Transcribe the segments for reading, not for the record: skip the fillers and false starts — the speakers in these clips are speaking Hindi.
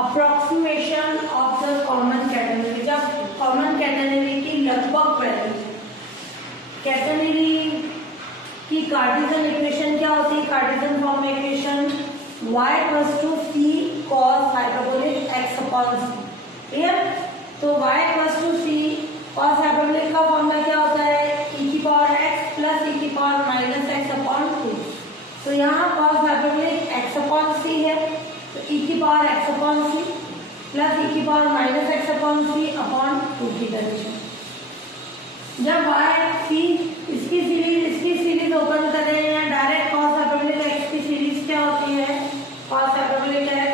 Approximation of the common catenary, जब कॉमन कैटेनरी की लगभग वैल्यू, कैटेनरी की कार्टेशियन इक्वेशन क्या होती है, कार्टेशियन फॉर्म में equation y equals to c cos hyperbolic x upon c, clear. तो y equals to c cos hyperbolic का फॉर्मूला क्या होता है, e की पावर x प्लस e की पावर माइनस x अपॉन 2। तो यहाँ cos hyperbolic x upon c है, तो e की power x upon c plus e की power minus x upon c upon 2 की कंडीशन। जब y c इसकी सीरीज ओपन करें या डायरेक्ट cos हाइपरबोलिक x की सीरीज क्या होती है, cos hyperbolic x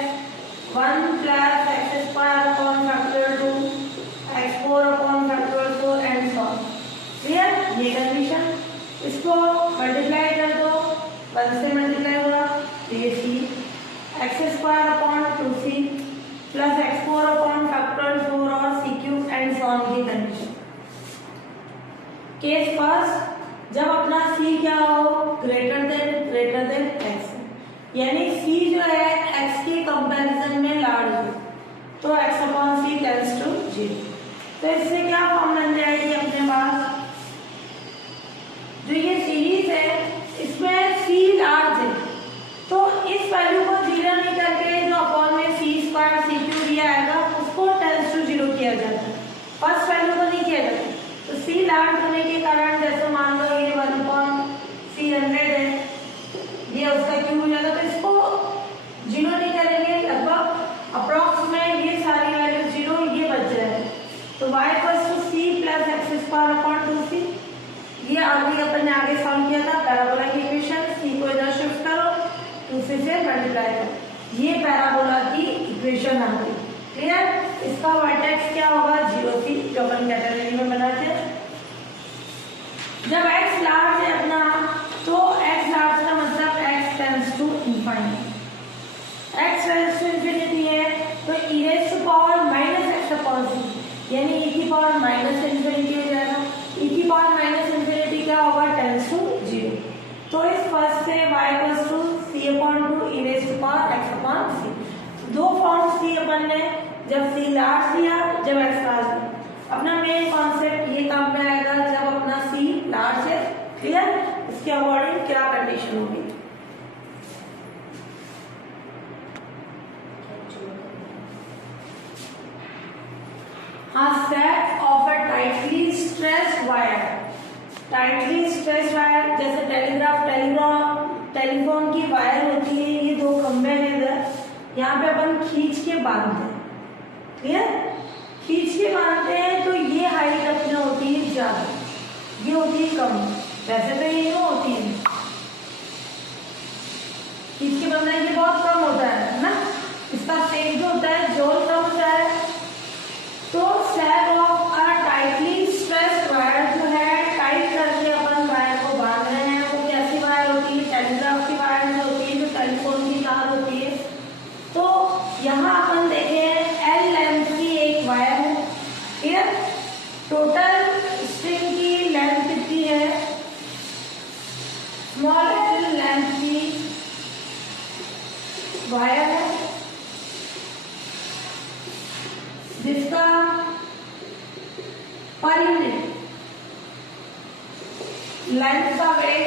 1 plus x square upon factorial 2 x4 upon factorial 4 and so on, clear. ये कंडीशन, इसको मल्टीप्लाई कर दो, 1 से मल्टीप्लाई हुआ तो ये c x square upon 2c plus x4 upon factorial 4 और c cube and so on की कंडीशन। केस फर्स्ट, जब अपना c क्या हो, ग्रेटर देन x, यानी c जो है x के कंपैरिजन में लार्ज हो, तो x upon c tends to 0। तो इससे क्या फॉर्म बन जाएगी अपने पास, जो ये सीरीज है इसमें c लार्ज है, तो इस वैल्यू को 0 नहीं करके जो अपॉन में c स्क्वायर c क्यूब दिया आएगा उसको टेंड्स टू 0 किया जाता है, फर्स्ट वैल्यू को नहीं किया जाता। तो c लार्ज होने के कारण, जैसे मान लो ये 1 अपॉन c 100 है, ये उसका क्यूब हो जाता, तो इसको 0 नहीं करेंगे, लगभग अप्रॉक्स में ये सारी वैल्यू 0 ये बच जाए। तो y equals to c plus x square upon 2c, ये आगे अपन ने आगे सॉल्व किया था पैराबोला की इक्वेशन, c को इधर शिफ्ट करो 2c से मल्टीप्लाई करो, ये पैराबोला की इक्वेशन आ गई, क्लियर। इसका वर्टेक्स क्या होगा, 0c, जो अपन कैटेगरी में बनाते हैं। जब x लार्ज है अपना, तो x लार्ज का मतलब x tends to infinite, x tends to infinity है, तो e raise to power minus x upon c, यानी e की पावर माइनस इनफिनिटी हो जाएगा। e की पावर माइनस इनफिनिटी क्या होगा, टेंड्स टू 0। तो इस फर्स्ट से y equals to c upon 2 e raise to power x upon c, दो फॉर्म्स दी अपन ने, जब c लार्ज लिया, जब x लार्ज लिया। अपना मेन कॉन्सेप्ट ये काम में आएगा जब अपना c लार्ज है, क्लियर। इसके अकॉर्डिंग क्या कंडीशन होगी, a set of a tightly stressed wire, tightly stressed wire, जैसे टेलीफोन की वायर होती है, ये दो खंभे हैं इधर, यहाँ पे अपन खींच के बांधते हैं, क्लियर, खींच के बांधते हैं, तो ये हाइट अपनी होती है ज्यादा, ये होती है कम, वैसे तो ये होती है, खींच के बांधना ये बहुत कम होता है ना, इसका सेक जो होता है जोर कम होता है। तो slab of a tightly stressed wire जो है, टाइट करके अपन वायर को बांध रहे हैं, वो कैसी वायर होती है, टेलीग्राफ की वायर जो होती है, जो टेलीफोन की तार होती है। तो यहाँ अपन देखें L लेंथ की एक वायर है, क्लियर। टोटल स्ट्रिंग की लेंथ कितनी है, स्मॉल L लेंथ की वायर है, जिसका पर यूनिट लेंथ का weight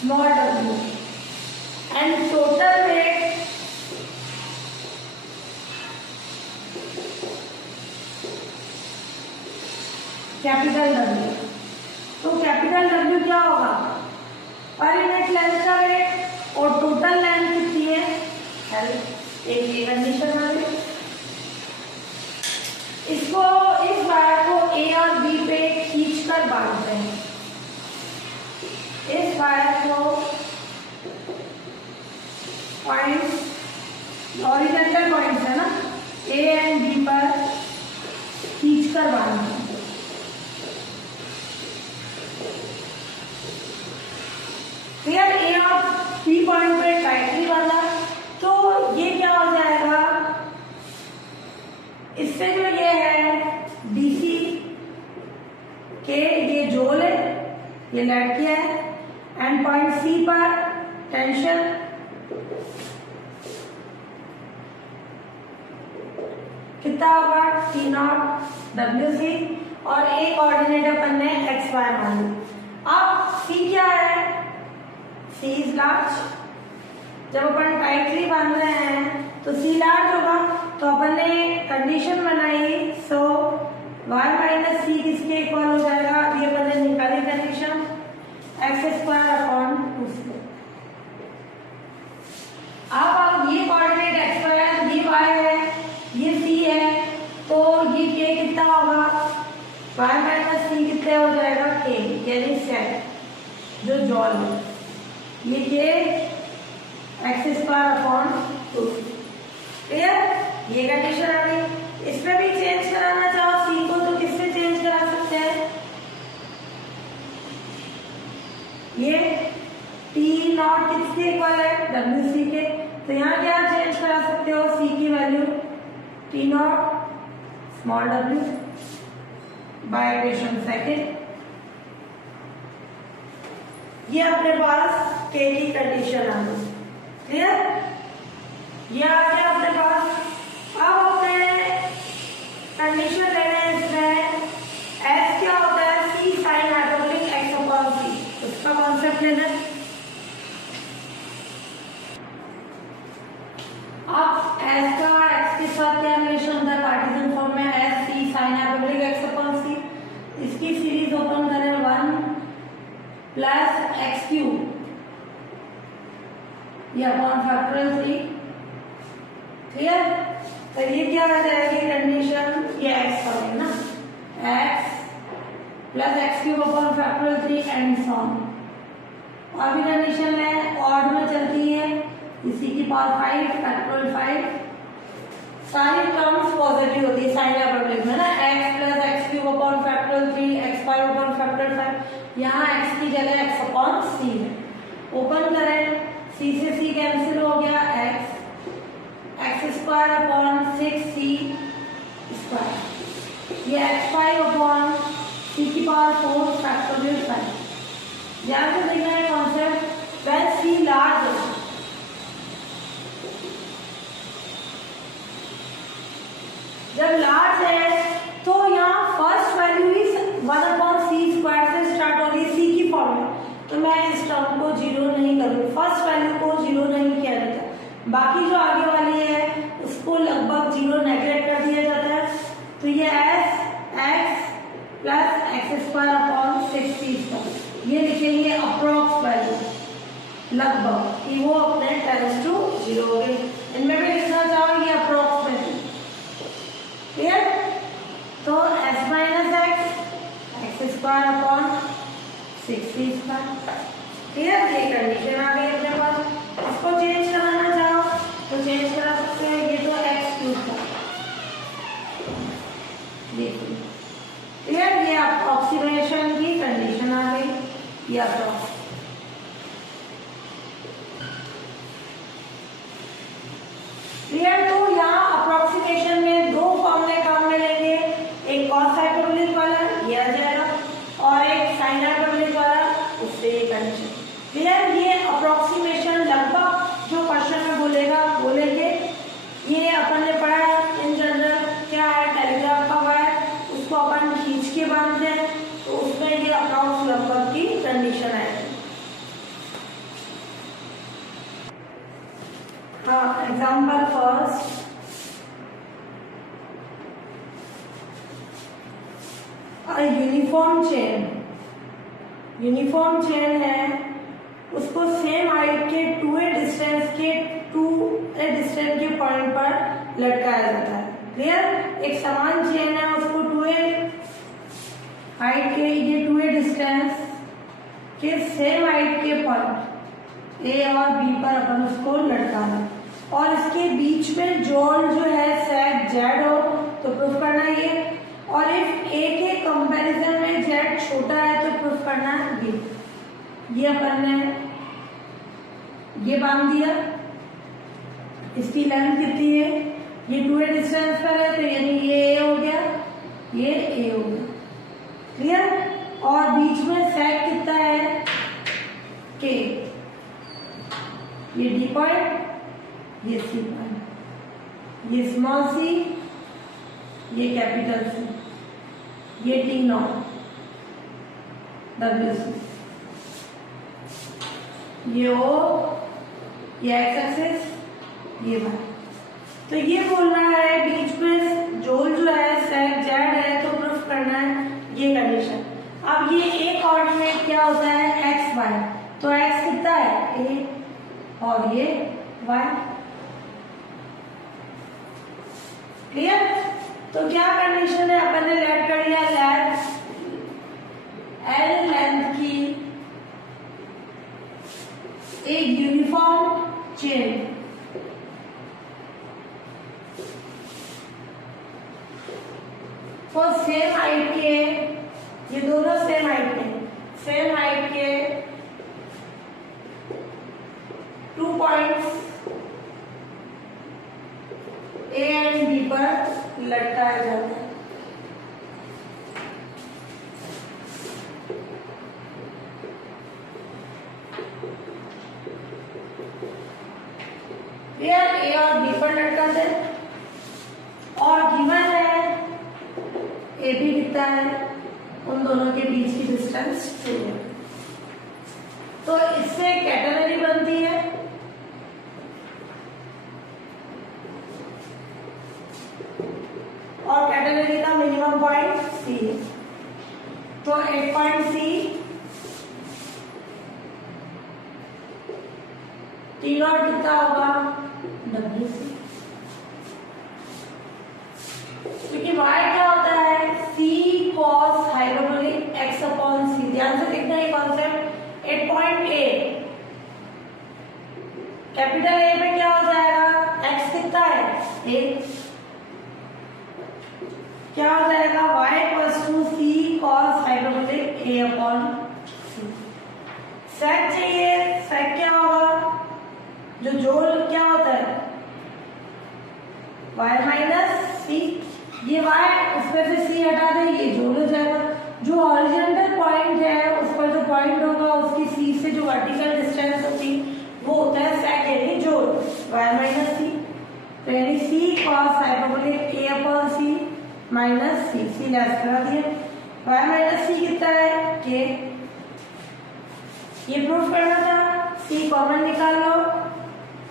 small w and total weight capital W। तो कैपिटल W क्या होगा, पर यूनिट लेंथ का वेट और टोटल लेंथ कितनी है L, एक ये कंडीशन आ गई। इसको, इस वायर को A और B पे खींच कर बांधते हैं, इस वायर को पॉइंट्स, हॉरिजॉन्टल पॉइंट्स है ना, A एंड B पर खींच कर बांधते हैं। क्लियर, A और B पॉइंट पे टाइटली बांधा, तो ये क्या हो जाएगा, इससे जो ये है BC के, ये जोल है, ये लड़कियां है, एंड पॉइंट C पर टेंशन कितना होगा T नॉट WC और एक कोऑर्डिनेट अपन ने एक्स वाई मान ली। अब C क्या है, C इज लार्ज। जब अपन टाइटली बांध रहे हैं तो C लार्ज होगा, तो अपन ने कंडीशन बनाई, सो y माइनस सी किसके इक्वल हो जाएगा, अभी अपन ने निकाली condition x square upon 2c। अब ये कोऑर्डिनेट एक्स स्क्वायर, ये y है, ये c है, तो ये k कितना होगा, y माइनस सी कितने हो जाएगा k, यानी सेट जो जॉल है, ये k x square upon 2c। Clear, ये कंडीशन आ गई। इसमें भी चेंज कराना चाहो सी को तो किससे चेंज करा सकते हैं, ये टी नॉट किसके इक्वल है, डब्ल्यू सी के, तो यहाँ क्या चेंज करा सकते हो, सी की value T not small W by equation second. ये अपने पास के की कंडीशन आ गई। क्लियर, ये आ गया अपने पास। अब अपने कंडीशन ले रहे हैं इसमें, एस क्या होता है, सी साइन हाइपरबोलिक एक्स अपॉन सी, उसका कॉन्सेप्ट लेना है। अब एस का एक्स के साथ क्या रिलेशन होता है, कार्टेशियन फॉर्म में S C sine hyperbolic X upon C, इसकी सीरीज ओपन करें 1 प्लस एक्स क्यूब ये अपॉन फैक्टोरियल 3। क्लियर, तो ये क्या आ जाएगी कंडीशन, ये x होगी ना, x plus X cube upon factorial 3 and so on. और भी कंडीशन है, ऑड में चलती है, इसी की पावर 5 फैक्टोरियल 5, सारी टर्म्स पॉजिटिव होती है साइन हाइपरबोलिक में ना, x plus X cube upon factorial 3 x5 upon factorial 5, यहाँ x की जगह x अपॉन c है। ओपन करें, c से c कैंसिल हो गया, x square upon 6c square, ये x5 अपॉन c की पावर 4 फैक्टोरियल 5। ध्यान से देखना है कॉन्सेप्ट, व्हेन c लार्ज है, जब लार्ज है तो यहाँ फर्स्ट वैल्यू ही 1 अपॉन सी स्क्वायर से स्टार्ट हो रही है, c की फॉर्म में, तो मैं इस टर्म को जीरो नहीं करूँगी, फर्स्ट वैल्यू को जीरो नहीं किया जाता, बाकी जो आगे वाली है उसको लगभग जीरो नेगलेक्ट कर दिया जाता है। तो ये S x plus x square upon 6c square, ये लिखेंगे अप्रोक्स वैल्यू लगभग, कि वो अपने टेंस टू जीरो हो गए। इनमें भी लिखना चाहो ये अप्रोक्स वैल्यू। क्लियर, तो S minus x square upon 6c square. Clear, ये कंडीशन आ गई अपने पास। इसको चेंज कराना चाहो तो चेंज करा सकते हैं, ये तो एक्स क्यूब था, देखिए। क्लियर, ये अप्रोक्सीमेशन की कंडीशन आ गई, ये अप्रोक्स। क्लियर, तो यहाँ अप्रोक्सीमेशन में दो फॉर्मूले काम में लेंगे, एक कॉस हाइपरबोलिक वाला ये आ जाएगा और एक साइन हाइपरबोलिक वाला, उससे ये कंडीशन। क्लियर, ये अप्रोक्सीमेशन लगभग जो क्वेश्चन में बोलेंगे, ये अपन ने पढ़ा इन जनरल क्या है, टेलीग्राफ का वायर, उसको अपन खींच के बांधते हैं, तो उसमें ये अप्रोक्स लगभग की कंडीशन आएगी। हाँ, एग्जाम्पल फर्स्ट, यूनिफॉर्म चेन है, उसको सेम हाइट के 2a डिस्टेंस के पॉइंट पर लटकाया जाता है। क्लियर, एक समान चेन है, उसको 2a हाइट के, ये 2a डिस्टेंस के सेम हाइट के पॉइंट a और b पर अपन उसको लटकाना, और इसके बीच में जोड़ जो है सेट z हो तो प्रूफ करना ये, और इफ a के कंपैरिजन में z छोटा है तो प्रूफ करना ये अपन ने ये बांध दिया, इसकी लेंथ कितनी है, ये 2a डिस्टेंस पर है, तो यानी ये a हो गया, ये a हो गया। क्लियर, और बीच में सेट कितना है k, ये डी पॉइंट, ये सी पॉइंट, ये स्मॉल सी, ये कैपिटल सी, ये टी नॉट, डब्ल्यू सी, ये ओ, ये एक्स एक्सिस, ये वाई। तो ये बोलना है बीच में जोल जो है सेक जेड है तो प्रूफ करना है ये कंडीशन। अब ये एक कोऑर्डिनेट क्या होता है एक्स वाई, तो एक्स कितना है ए और ये वाई। क्लियर? तो क्या कंडीशन है, अपन ने लेट कर लिया लेट एल लेंथ की एक यूनिफॉर्म चेन तो सेम हाइट के, ये दोनों सेम हाइट के 2 पॉइंट्स ए एंड बी पर लटकाया जाता है। ए और बी पर लटकाते हैं और गिवन है ए भी दिखता है, उन दोनों के बीच की डिस्टेंस 2 है। तो इससे कैटेनरी बनती है और कैटेनरी का मिनिमम पॉइंट सी है। तो एक पॉइंट सी टी नॉट कितना होगा डब्ल्यू सी, क्योंकि y क्या होता है c cos hyperbolic x upon c। ध्यान से देखना ये concept. At point A capital A में क्या हो जाएगा x कितना है a, क्या हो जाएगा y equals to c cos hyperbolic a upon c। सेक चाहिए, सेक क्या होगा, जो जोल क्या होता है y माइनस सी, ये y उसमें से c हटा दे, ये जोड़ हो जाएगा। जो हॉरिजॉन्टल पॉइंट है उस पर जो पॉइंट होगा उसकी c से जो वर्टिकल डिस्टेंस होती वो होता है सेक यानी जोड़ y माइनस सी। तो यानी c cos hyperbolic a upon c minus c, c less करा दिया, y माइनस c कितना है k। ये प्रूफ करना था, c कॉमन निकाल लो,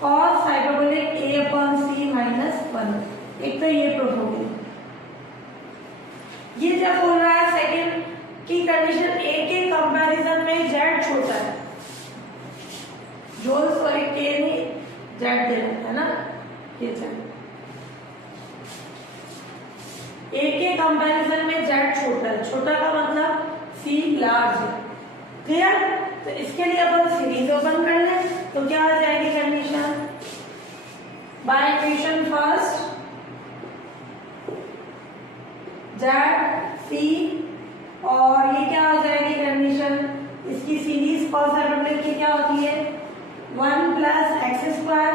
cos hyperbolic a upon c minus 1। एक तो ये प्रूफ हो गया। ये जब बोल रहा है सेकंड की कंडीशन a के कंपैरिजन में z छोटा है, जोल सॉरी k नहीं z दे रखा है ना, ये z a के कंपैरिजन में z छोटा है, छोटा का मतलब c लार्ज है। क्लियर? तो इसके लिए अपन सीरीज ओपन कर लें तो क्या आ जाएगी condition, by equation first Z C और ये क्या हो जाएगी कंडीशन, इसकी सीरीज कॉस हाइपरबोलिक की क्या होती है 1 प्लस एक्स स्क्वायर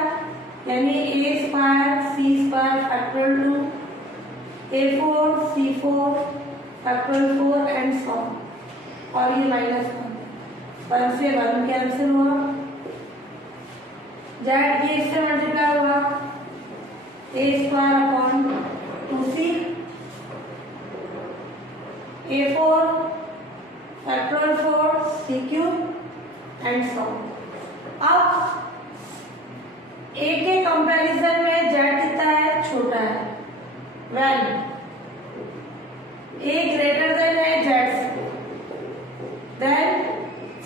यानी a square c square factorial 2 a4 c4 factorial 4 and सो और ये माइनस 1 से 1 कैंसिल हुआ, जेड ये इससे मल्टीप्लाई हुआ a square upon 2c a4 factorial 4 c cube and so. अब a के कंपैरिजन में z कितना है छोटा है, वेल a ग्रेटर देन है z से, देन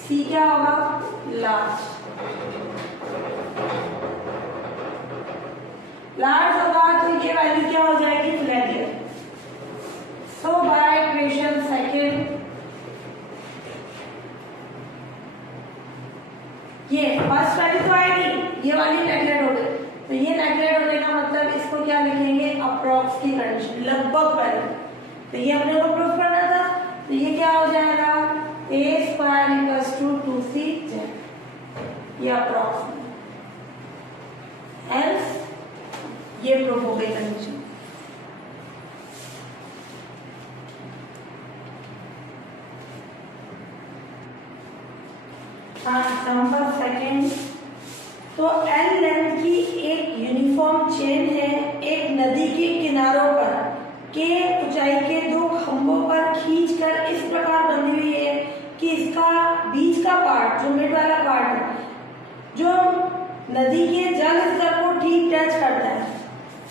c क्या होगा लार्ज, लार्ज होगा तो ये वैल्यू क्या हो जाएगी फ्लैगियर। सो बाय इक्वेशन सेकंड ये फर्स्ट वैल्यू तो आएगी, ये वाली नेगलेक्ट हो गई, तो ये नेगलेक्ट होने का मतलब इसको क्या लिखेंगे अप्रॉक्स की कंडीशन, लगभग वैल्यू। तो ये अपने को प्रूफ करना था, तो ये क्या हो जाएगा a square equals to 2c z, ये अप्रॉक्स एल्स ये प्रूफ हो गई कंडीशन। एग्जाम्पल सेकेंड, तो पार्ट जो नदी के जल स्तर को ठीक टच करता है।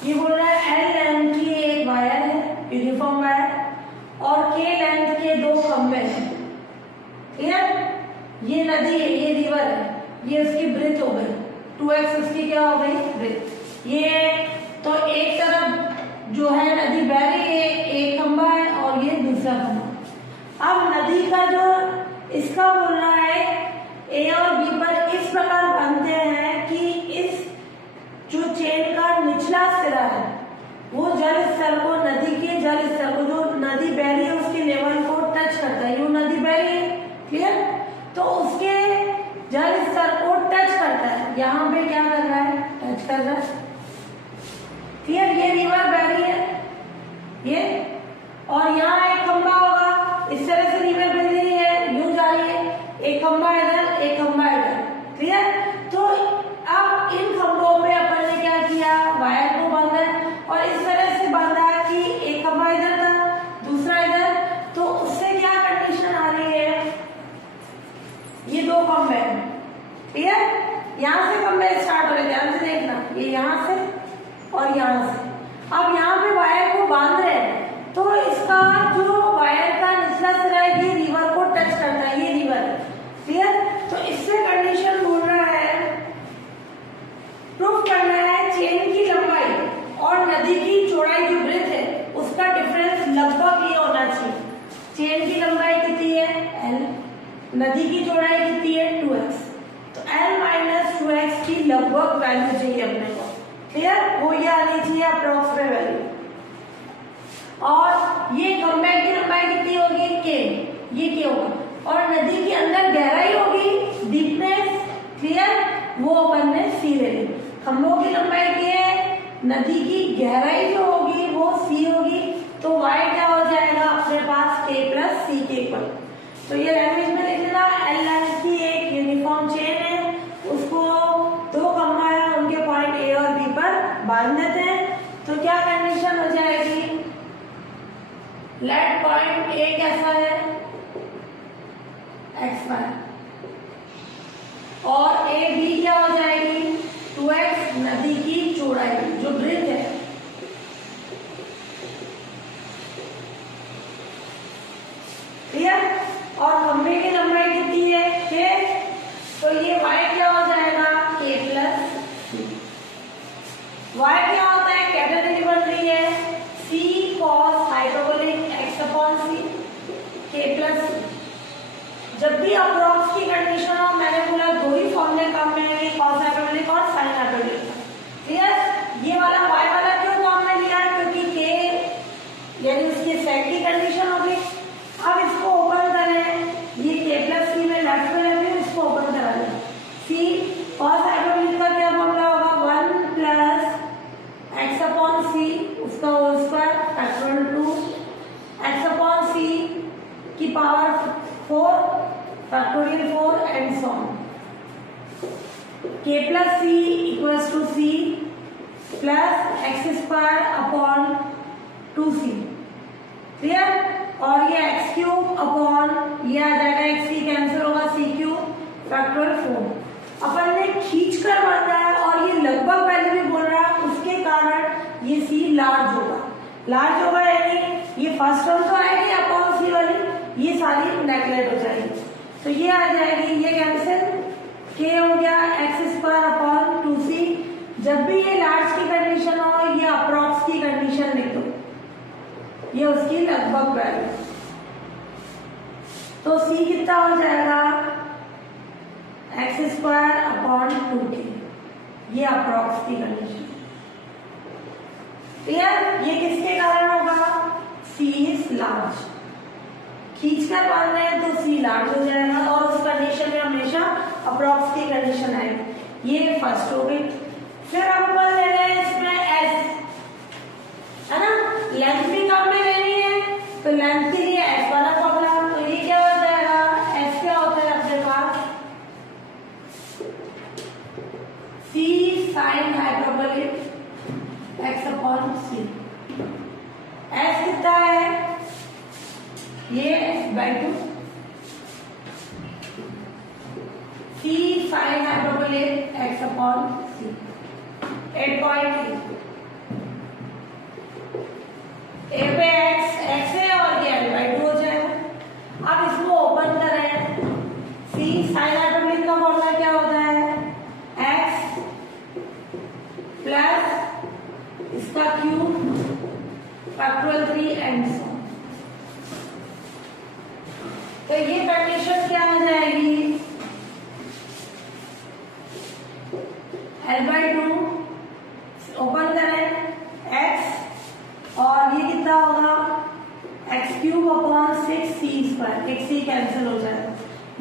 ये बोल रहा है एल लेंथ की एक वायर है, यूनिफॉर्म वायर, और के लेंथ के दो खंभे हैं। क्लियर? ये नदी है, ये रिवर है, ये उसकी ब्रेथ हो गई 2x, उसकी क्या हो गई ब्रेथ। ये तो एक तरफ जो है नदी बह रही है, एक खंभा है और ये दूसरा खंभा। अब नदी का जो इसका बोलना है ए और बी पर इस प्रकार बांधते हैं कि इस जो चेन का निचला सिरा है वो जल स्तर को, नदी के जल स्तर को, जो नदी बह रही है उसके लेवल को टच करता है। यूं नदी बह रही है, क्लियर? तो उसके जल स्तर को टच करता है। यहाँ पे क्या कर रहा है? टच कर रहा है। क्लियर? ये रिवर बह रही है ये, और यहाँ एक खंभा होगा, इस तरह से रिवर बह रही है, यूं जा रही है, एक खंभा इधर, एक खंभा इधर। क्लियर? तो अब इन खंभों पे अपन ने क्या किया? वायर को बांधा और इस तरह से बांधा कि एक खंभा इधर था, दूसरा इधर। तो उससे क्या कंडीशन आ रही है? ये दो खंभे हैं, क्लियर? यहाँ से खंभे स्टार्ट हो रहे, ध्यान से देखना, ये यहाँ से और यहाँ से। अब यहाँ पे वायर को बांध रहे हैं तो इसका जो वायर का निचला सिरा है ये रिवर को टच करता है, ये रिवर, क्लियर? तो इससे कंडीशन बोल रहा है, प्रूफ करना है चेन की लंबाई और नदी की चौड़ाई जो ब्रेथ है उसका डिफरेंस लगभग ये होना चाहिए। चेन की लंबाई कितनी है? L, नदी की चौड़ाई कितनी है? 2x। तो L माइनस 2x की लगभग वैल्यू चाहिए अपने को, क्लियर? वो ये आनी चाहिए अप्रोक्स में वैल्यू। और ये खंभे की लंबाई कितनी होगी? K, ये K होगा। और नदी के अंदर गहराई होगी, डीपनेस, क्लियर? वो अपन ने C ले ली। खंभों की लंबाई K है, नदी की गहराई जो होगी वो C होगी। तो y क्या हो जाएगा अपने पास? K प्लस C के इक्वल। तो ये लैंग्वेज में लिख लेना, L लेंथ की एक यूनिफॉर्म चेन है, उसको दो खंभा है, उनके पॉइंट A और B पर बांध देते हैं। तो क्या कंडीशन हो जाएगी? लेट पॉइंट A कैसा है? XY, और AB क्या हो जाएगी? 2x, नदी की चौड़ाई जो ब्रेथ है। क्लियर? और खंभे की लंबाई कितनी है? K। तो ये y क्या हो जाएगा? K plus C। y क्या होता है? कैटेगरी बन रही है C cos hyperbolic x upon C, K plus C। जब भी अप्रॉक्स की कंडीशन हो, मैंने बोला दो ही फॉर्मूले काम में आएंगे, cos हाइपरबोलिक और sin हाइपरबोलिक। क्लियर? ये वाला y वाला क्यों काम में लिया है? क्योंकि K यानी उसकी सेट की कंडीशन होगी। अब इसको ओपन करें, ये K प्लस C में लेफ्ट में रहते हैं, इसको ओपन करा दें। C cos हाइपरबोलिक का क्या फॉर्मूला होगा? 1 प्लस x अपॉन C, उसका whole square factorial 2, x upon C की power 4 factorial 4 and so on. K plus C equals to C plus x square upon 2C, clear? और ये x क्यूब अपॉन ये आ जाएगा, x c कैंसिल होगा, c क्यूब फैक्टोरियल 4। अपन ने खींच कर बांधा है और ये लगभग वैल्यू भी बोल रहा है, उसके कारण ये c लार्ज होगा। लार्ज होगा यानी ये फर्स्ट टर्म तो आएगी अपॉन c वाली, ये सारी नेगलेक्ट हो जाएगी। तो ये आ जाएगी, ये कैंसिल, k हो गया x स्क्वायर अपॉन 2c। जब भी ये लार्ज की कंडीशन हो, ये अप्रॉक्स की कंडीशन लिख दो, ये उसकी लगभग वैल्यू। तो C कितना हो जाएगा? x स्क्वायर अपॉन 2k, ये अप्रॉक्स की कंडीशन। क्लियर? ये किसके कारण होगा? C is large. खींचकर बांध रहे हैं तो C लार्ज हो जाएगा और उस कंडीशन में हमेशा अप्रॉक्स की कंडीशन आएगी। ये फर्स्ट हो गई। फिर अब अपन ले रहे हैं इसमें S, है ना? लेंथ भी कम में लेनी है, तो लेंथ के लिए S वाला फॉर्मूला। तो ये क्या हो जाएगा? S क्या होता है अपने पास? C sine hyperbolic x upon C। S कितना है? ये x/2 C sine hyperbolic x upon c 8.3 ए पे x है और ये l/2 हो जाएगा। अब इसको ओपन करें, c साइन हाइपरबोलिक का फॉर्मूला क्या होता है, x प्लस इसका क्यूब फैक्टोरियल 3 एंड सो। तो ये कंडीशन क्या हो जाएगी, l/2 ओपन करें x और ये कितना होगा x³ अपॉन 6c², एक c कैंसिल हो जाएगा।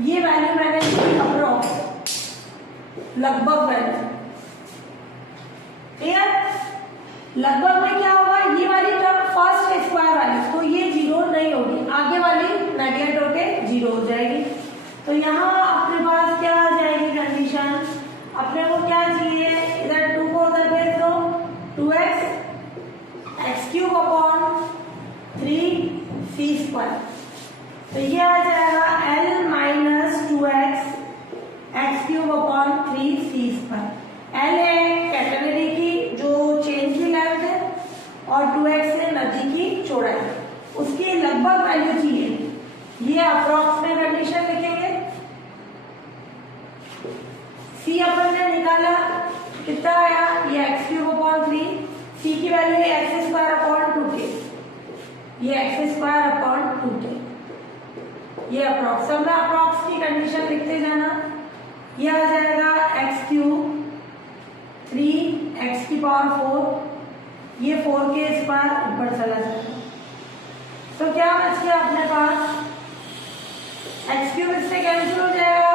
ये वैल्यू मैंने ली अप्रोक्स, लगभग वैल्यू, ठीक है। लगभग में क्या होगा, ये वाली टर्म फर्स्ट स्क्वायर वाली, तो ये जीरो नहीं होगी, आगे वाली नेगेट होके जीरो हो जाएगी। तो यहाँ अपने पास क्या आ जाएगी कंडीशन, अपने को क्या चाहिए, इधर 2 को उधर भेज दो, 2x x³ अपॉन 3c², तो ये आ जाएगा l minus 2x x³ upon 3c²। l है कैटेगरी की जो चेन की लेंथ है और 2x है नदी की चौड़ाई, उसकी लगभग वैल्यू चाहिए। ये अप्रॉक्स में कंडीशन लिखेंगे। c अपन ने निकाला कितना आया, ये x³ अपॉन 3, c की वैल्यू है x² अपॉन 2k, ये x² अपॉन 2k, ये अप्रॉक्स। अब मैं अप्रॉक्स की कंडीशन लिखते जाना, ये आ जाएगा x³ 3x⁴, ये 4k² ऊपर चला जाएगा। तो क्या बच गया अपने पास, x³ इससे कैंसिल हो जाएगा,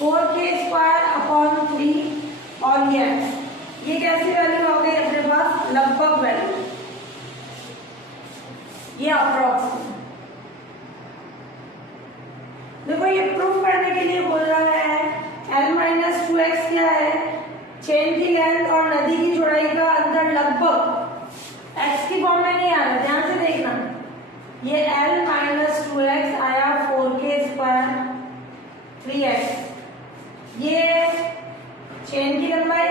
4k² अपॉन 3 और ये x, ये कैसी वैल्यू आ गई अपने पास, लगभग वैल्यू, ये अप्रॉक्स। देखो ये प्रूफ करने के लिए बोल रहा है l माइनस 2x क्या है, चेन की लेंथ और नदी की चौड़ाई का अंतर लगभग x की फॉर्म में नहीं आ रहा, ध्यान से देखना। ये l माइनस 2x आया 4k² 3x, ये चेन की लंबाई,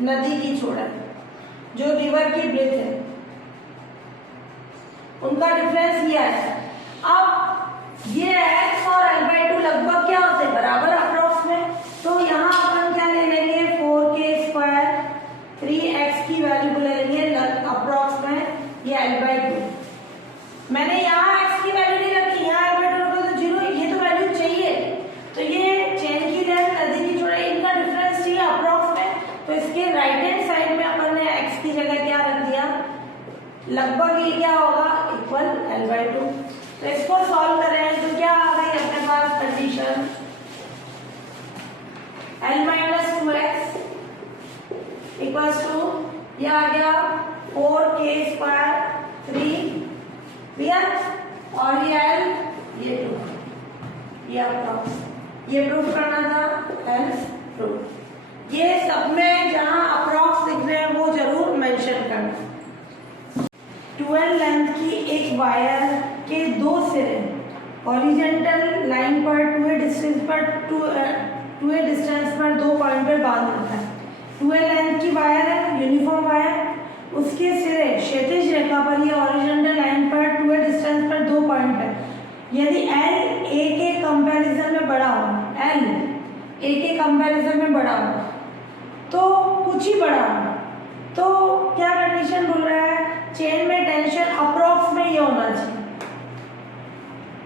नदी की चौड़ाई, जो रिवर की ब्रेथ है, उनका डिफरेंस ये है। अब ये x और l/2 लगभग क्या होते हैं, बराबर अप्रॉक्स में, तो यहाँ अपन क्या ले लेंगे, 4k² 3x की वैल्यू को ले लेंगे अप्रॉक्स में, ये l/2। मैंने यहाँ x की वैल्यू नहीं रखी, यहाँ l/2 तो जीरो, ये तो वैल्यू चाहिए। तो ये चेन की लेंथ नदी की चौड़ाई, इनका डिफरेंस चाहिए अप्रॉक्स में, तो इसके राइट हैंड साइड में अपन ने x की जगह क्या रख दिया, लगभग, ये क्या होगा, इक्वल l/2। तो इसको सॉल्व करें तो क्या आ गई अपने पास condition, l minus 2x equals to, ये आ गया 4k² 3, और ये l, ये 2, ये अप्रॉक्स, ये प्रूफ करना था, एल्स प्रूफ। ये सब में जहां अप्रॉक्स लिख रहे हैं वो जरूर मेंशन करना। 12 लेंथ की एक वायर के दो सिरे हॉरिजॉन्टल लाइन पर 2a डिस्टेंस पर दो पॉइंट पर बांध रखा है। 12 लेंथ की वायर है, यूनिफॉर्म वायर, उसके सिरे क्षैतिज रेखा पर या हॉरिजॉन्टल लाइन पर 2a डिस्टेंस पर दो पॉइंट है। यदि l a के कंपैरिजन में बड़ा हो, l a के कंपैरिजन में बड़ा हो, तो कुछ ही बड़ा हो, तो क्या कंडीशन बोल रहा है, चेन में टेंशन अप्रॉक्स में ये होना चाहिए,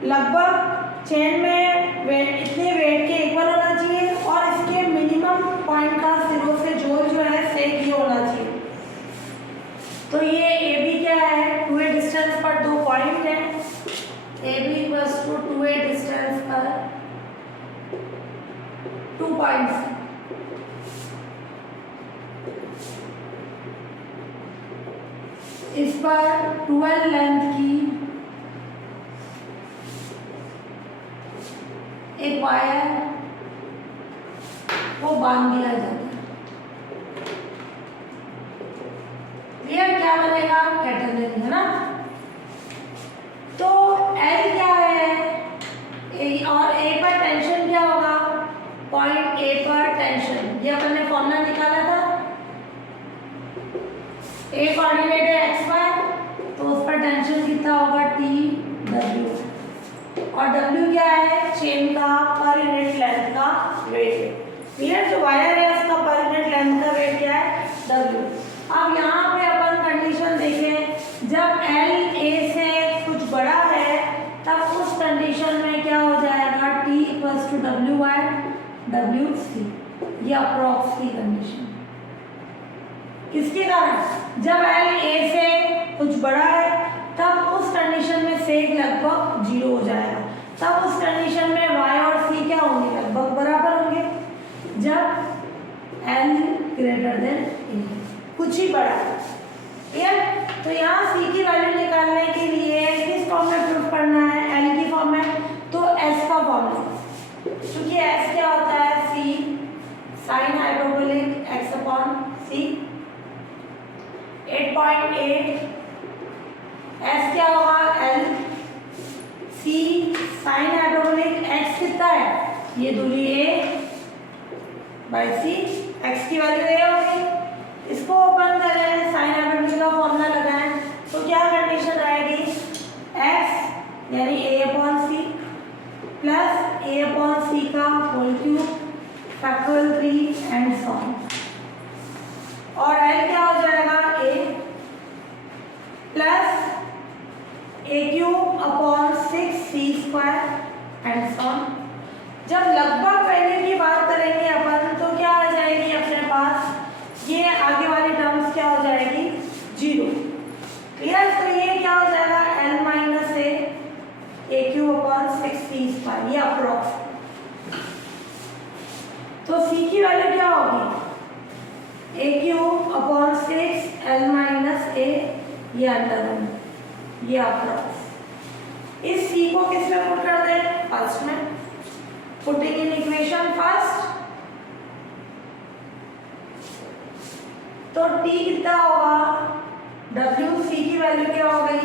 लगभग चेन में इतने वेट के इक्वल होना चाहिए, और इसके मिनिमम पॉइंट का सिरों से जोड़ जो है सेक ये होना चाहिए। तो ये ए बी क्या है, 2a डिस्टेंस पर दो पॉइंट है, A B equals to 2a distance पर 2 पॉइंट्स। इस पर 12 लेंथ की एक वायर वो बांध दिया जाता है। क्लियर, क्या बनेगा, कैटेगरी है ना। तो L क्या है, पॉइंट ए पर टेंशन, ये अपन ने फॉर्मूला निकाला था, ए कोऑर्डिनेट है एक्स वाई, तो उस पर टेंशन कितना होगा टी डब्ल्यू, और डब्ल्यू क्या है चेन का पर यूनिट लेंथ का वेट है। क्लियर, जो वायर है उसका पर यूनिट लेंथ का वेट क्या है डब्ल्यू। अब यहाँ पे अपन कंडीशन देखें, जब एल ए से कुछ बड़ा है तब उस कंडीशन में क्या हो जाएगा T equals to W Y W C, ये अप्रॉक्स की कंडीशन। किसके कारण, जब एल ए से कुछ बड़ा है तब उस कंडीशन में सेक लगभग 0 हो जाएगा, तब उस कंडीशन में y और c क्या होंगे लगभग बराबर होंगे, जब l ग्रेटर देन a, कुछ ही बड़ा है। क्लियर, तो यहाँ c की वैल्यू निकालने के लिए किस फॉर्म में प्रूफ करना है, l की फॉर्म में, तो s का फॉर्म में, क्योंकि s क्या होता है c sine hyperbolic x upon c। 8.8 s क्या होगा l c sine hyperbolic x कितना है, ये दूरी a बाई c, x की वैल्यू a होगी। इसको ओपन करें, साइन हाइपरबोलिक का फॉर्मूला लगाएं, तो क्या कंडीशन आएगी, x यानी a upon c plus a upon c का whole cube factorial 3 and so on, और l क्या हो जाएगा a plus A cube upon 6c square and so on. जब लगभग वैल्यू की बात करेंगे अपन तो क्या आ जाएगी अपने पास, ये आगे वाली टर्म्स क्या हो जाएगी 0। क्लियर, तो ये क्या हो जाएगा l minus A cube upon 6c square, ये अप्रॉक्स। तो c की वैल्यू क्या होगी A cube upon 6 l minus a, ये अंडर, ये अप्रॉक्स। इस c को किस में पुट कर दें, फर्स्ट में, पुटिंग इन इक्वेशन फर्स्ट, तो t कितना होगा w, c की वैल्यू क्या हो गई,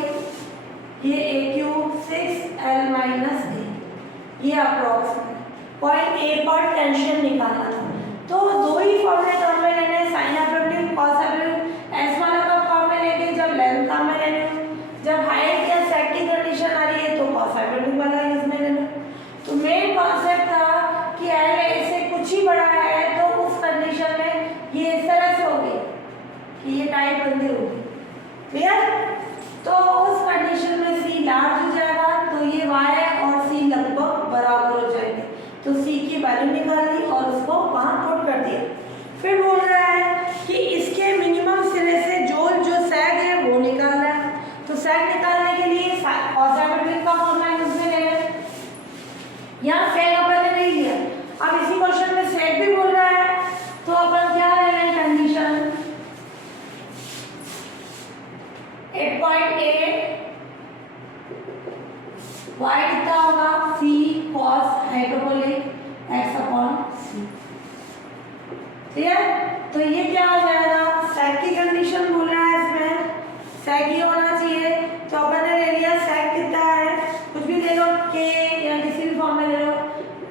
ये a cube 6l minus a, ये अप्रॉक्स। पॉइंट ए पर टेंशन निकालना था, तो दो ही फॉर्मूले टर्म में लेने हैं, sine hyperbolic cos hyperbolic, S वाला का फॉर्म में लेके जब लेंथ का में लेने, जब हाइट या सेट की कंडीशन आ रही है तो कॉस हाइपरबोलिक वाला यूज में लेना। तो मेन कॉन्सेप्ट था कि एल ए से कुछ ही बड़ा है तो उस कंडीशन में ये इस तरह से होगी कि ये टाइप बंदी होगी। क्लियर, तो उस कंडीशन में सी लार्ज हो जाएगा, तो ये वाई और सी लगभग बराबर हो जाएंगे, तो सी की वैल्यू निकाल दी और उसको वहां पुट कर दिया। फिर बोल रहा है कि इसके मिनिमम सिरे से जो सैग है वो निकालना है, तो सैग निकालने के लिए कॉस हाइपरबोलिक का फॉर्मूला यूज में लेना है, यहाँ सैग अपन ने नहीं लिया। अब इसी क्वेश्चन में सैग भी बोल रहा है, तो अपन क्या ले रहे हैं कंडीशन 8.8 y कितना होगा c cos hyperbolic x upon c। Clear, तो ये क्या हो जाएगा, sec की कंडीशन बोल रहा है, इसमें sec ही होना चाहिए, तो अपन ने ले लिया sec कितना है, कुछ भी ले लो k या किसी भी फॉर्म में ले लो,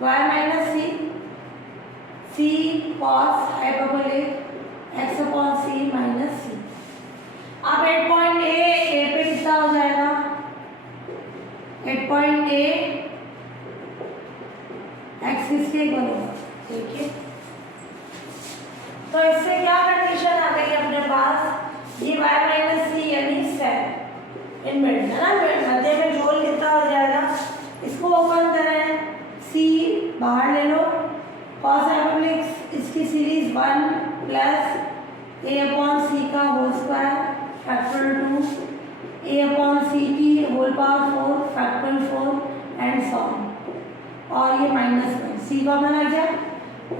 y minus c cos hyperbolic x upon c minus c। अब 8.8 a पे कितना हो जाएगा 8.8 x किसके इक्वल होगा, ठीक है। तो इससे क्या कंडीशन आ गई अपने पास, ये y माइनस सी यानी sec इन मिड है ना, मध्य में जोल कितना हो जाएगा, इसको ओपन करें, c बाहर ले लो, cos हाइपरबोलिक इसकी series 1 plus a upon c का whole square factorial 2 a upon c की whole power 4 factorial 4 and so on, और ये माइनस 1, c का बना गया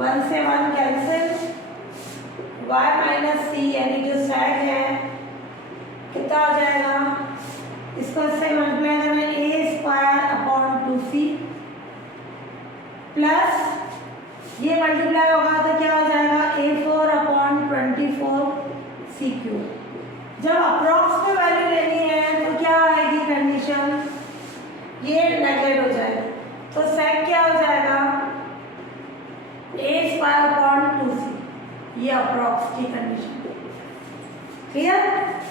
1 से 1 कैंसिल, y माइनस सी यानी जो sec है कितना आ जाएगा, इसको इससे मल्टीप्लाई करना a square upon 2c plus ये मल्टीप्लाई होगा तो क्या हो जाएगा a4 अपॉन 24c क्यूब। जब अप्रॉक्स में वैल्यू लेनी है तो क्या आएगी कंडीशन, ये नेगलेक्ट हो जाएगा, तो sec क्या हो जाएगा ये अप्रॉक्स की कंडीशन। क्लियर?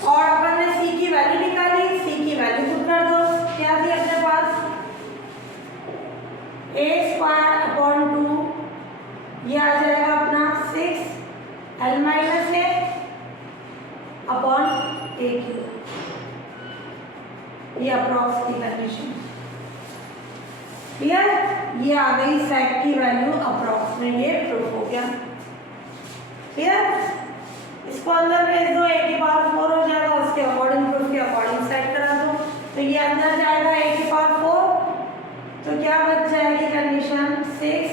और अपन ने सी की वैल्यू निकाली, सी की वैल्यू पुट कर दो। क्या थी अपने पास? a स्क्वायर अपॉन 2, ये आ जाएगा अपना 6 l minus a upon a cube. ये अप्रॉक्स की कंडीशन। क्लियर? ये आ गई सेक की वैल्यू अप्रॉक्स में, ये प्रूफ हो गया। क्लियर? इसको अंदर भेज दो, a की पावर 4 हो जाएगा, उसके अकॉर्डिंग प्रूफ के अकॉर्डिंग सेट करा दो। तो ये अंदर जाएगा a की पावर 4, तो क्या बच जाएगी कंडीशन? 6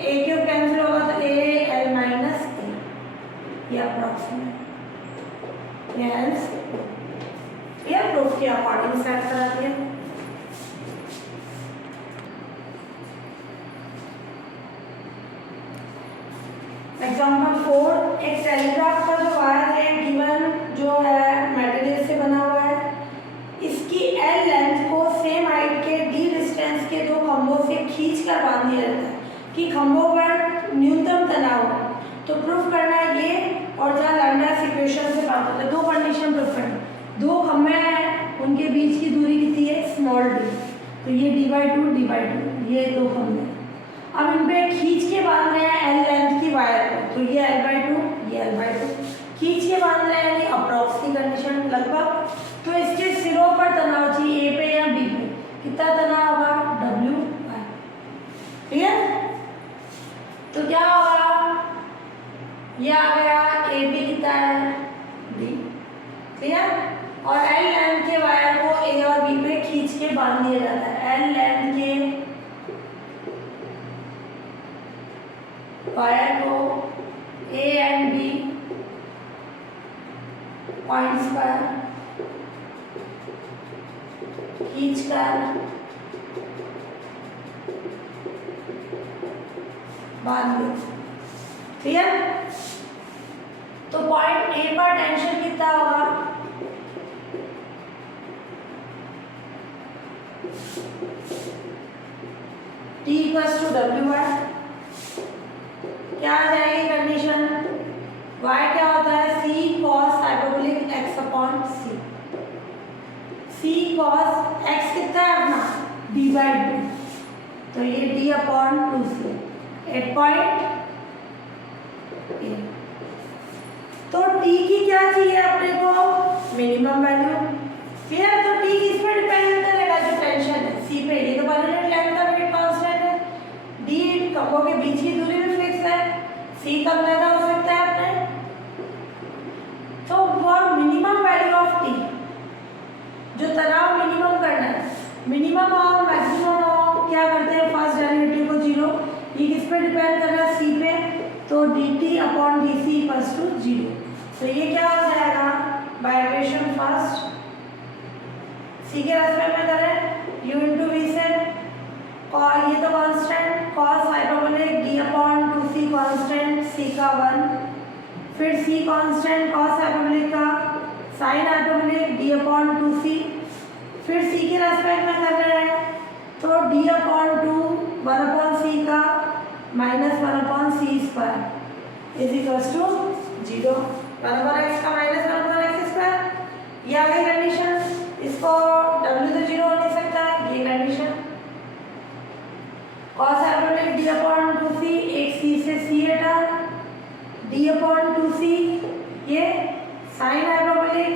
a क्यूब कैंसिल होगा तो a l माइनस a, ये अप्रॉक्सीमेट। यस, ये प्रूफ के अकॉर्डिंग सेट करा दिया। एग्जाम्पल 4, एक टेलीग्राफ का जो वायर है गिवन जो है मटेरियल से बना हुआ है, इसकी एल लेंथ को सेम हाइट के डी डिस्टेंस के दो खंभों से खींच कर बांध दिया जाता है कि खंभों पर न्यूनतम तनाव हो। तो प्रूफ करना है ये, और जहाँ लैम्डा इक्वेशन से बात होता है, दो कंडीशन प्रूफ करना। दो खंभे हैं, उनके बीच की दूरी कितनी है? स्मॉल डी, तो ये d/2 ये दो खंभे। अब इन पे खींच के बांध रहे हैं एल लेंथ की वायर को, तो ये l/2 ये l/2 खींच के बांध रहे हैं, यानी अप्रॉक्स की कंडीशन लगभग। तो इसके सिरों पर तनाव चाहिए, ए पे या बी पे, कितना तनाव होगा? W। क्लियर? तो क्या होगा? ये आ गया ए बी कितना है? D। क्लियर? और एल लेंथ के वायर को ए और बी पे खींच के बांध दिया जाता है। एल लेंथ के वायर को ए एंड बी पॉइंट्स पर खींचकर बांध दो। क्लियर? तो पॉइंट ए पर टेंशन कितना होगा? T इक्वल्स टू W है। क्या आ जाएगी कंडीशन? y क्या होता है? c cos hyperbolic x upon c। c cos x कितना है अपना? d/2, तो ये d अपॉन 2c 8.8। तो t की क्या चाहिए अपने को? Minimum value. क्लियर? तो t किस पे डिपेंड करेगा? जो टेंशन है c पे। ये तो परमानेंट लेंथ का वेट कांस्टेंट है, d खंभों के बीच की दूरी भी फिक्स है, c कम ज्यादा हो सकता है अपने। तो for minimum value of t, जो तनाव मिनिमम करना है, मिनिमम और मैक्सिमम और क्या करते हैं? फर्स्ट डेरिवेटिव को 0, ये किस पे डिपेंड कर रहा है? c पे, तो dt अपॉन dc इक्वल्स टू 0। तो ये क्या हो जाएगा? बाय इक्वेशन फर्स्ट c के रेस्पेक्ट में करें u इंटू वी से, और ये तो constant cos hyperbolic d upon 2c constant c का 1, फिर c कांस्टेंट cos हाइपरबोलिक का, sin hyperbolic d upon 2c, फिर c के रेस्पेक्ट में कर रहे हैं तो d अपॉन 2 1 अपॉन c का minus 1 upon c square is equals to 0। 1 upon x का माइनस 1 अपॉन x स्क्वायर, ये आ गई कंडीशन। इसको w तो 0 हो नहीं सकता है, ये condition. cos hyperbolic d upon 2c, एक c से c हटा, d अपॉन 2c, ये sin hyperbolic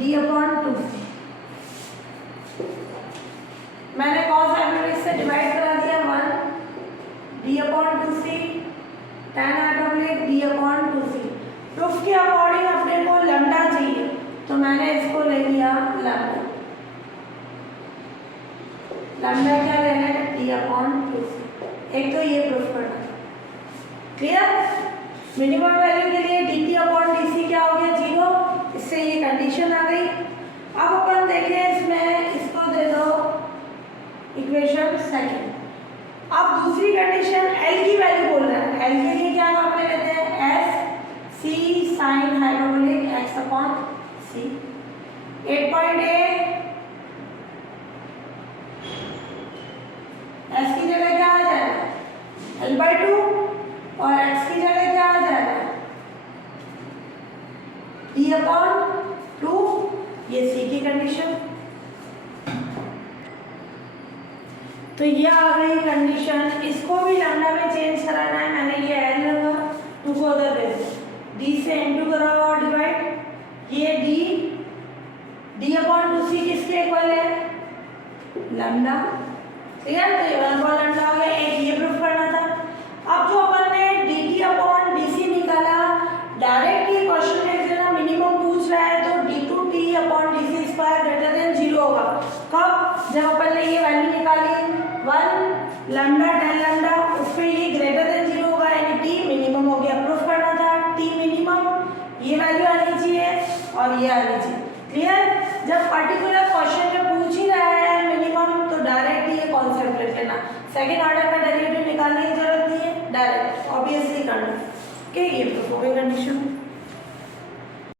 d upon 2c। मैंने cos हाइपरबोलिक से डिवाइड करा दिया 1, d upon 2c, tan hyperbolic d upon 2c। Proof के अकॉर्डिंग अपने को लैम्डा चाहिए, तो मैंने इसको ले लिया लैम्डा। लैम्डा क्या लेना है? d upon 2c। एक तो ये प्रूफ करना। क्लियर? मिनिमम वैल्यू के लिए dt अपॉन dc क्या हो गया? 0। इससे ये कंडीशन आ गई। अब अपन देखें इसमें, इसको दे दो इक्वेशन सेकंड। अब दूसरी कंडीशन l की वैल्यू बोल रहा है। l के लिए क्या काम में लेते हैं? s c sin hyperbolic x upon c 8.8। s की जगह क्या आ जाएगा? l/2, और x की जगह क्या आ जाएगा? d/2, ये सी की कंडीशन। तो ये आ गई कंडीशन, इसको भी लैम्डा में चेंज कराना है, मैंने ये एल लगा, टू को उधर दे डी से इनटू करा और डिवाइड, ये d/2c किसके इक्वल है, लैम्डा, ठीक है। तो ये 1 लैम्डा हो गया, एक ये प्रूफ करना था। अब जो अपन ने dt/dc निकाला, डायरेक्ट ये क्वेश्चन में जरा मिनिमम पूछ रहा है, तो d2t/dc² ग्रेटर देन 0 होगा। कब, जब अपन ने ये वैल्यू निकाली 1 लैम्डा 10 लैम्डा, उस पे ये ग्रेटर देन 0 होगा, यानी t मिनिमम हो गया। प्रूफ करना था t मिनिमम, ये वैल्यू आनी चाहिए और ये आनी चाहिए। क्लियर। जब पर्टिकुलर क्वेश्चन में पूछ ही रहा है मिनिमम, तो डायरेक्ट ये कॉन्सेप्ट ले लेना, सेकेंड ऑर्डर का डेरिवेटिव निकालने की जरूरत नहीं है, डायरेक्ट ऑब्वियसली करना। ओके, ये प्रूफ हो गई कंडीशन।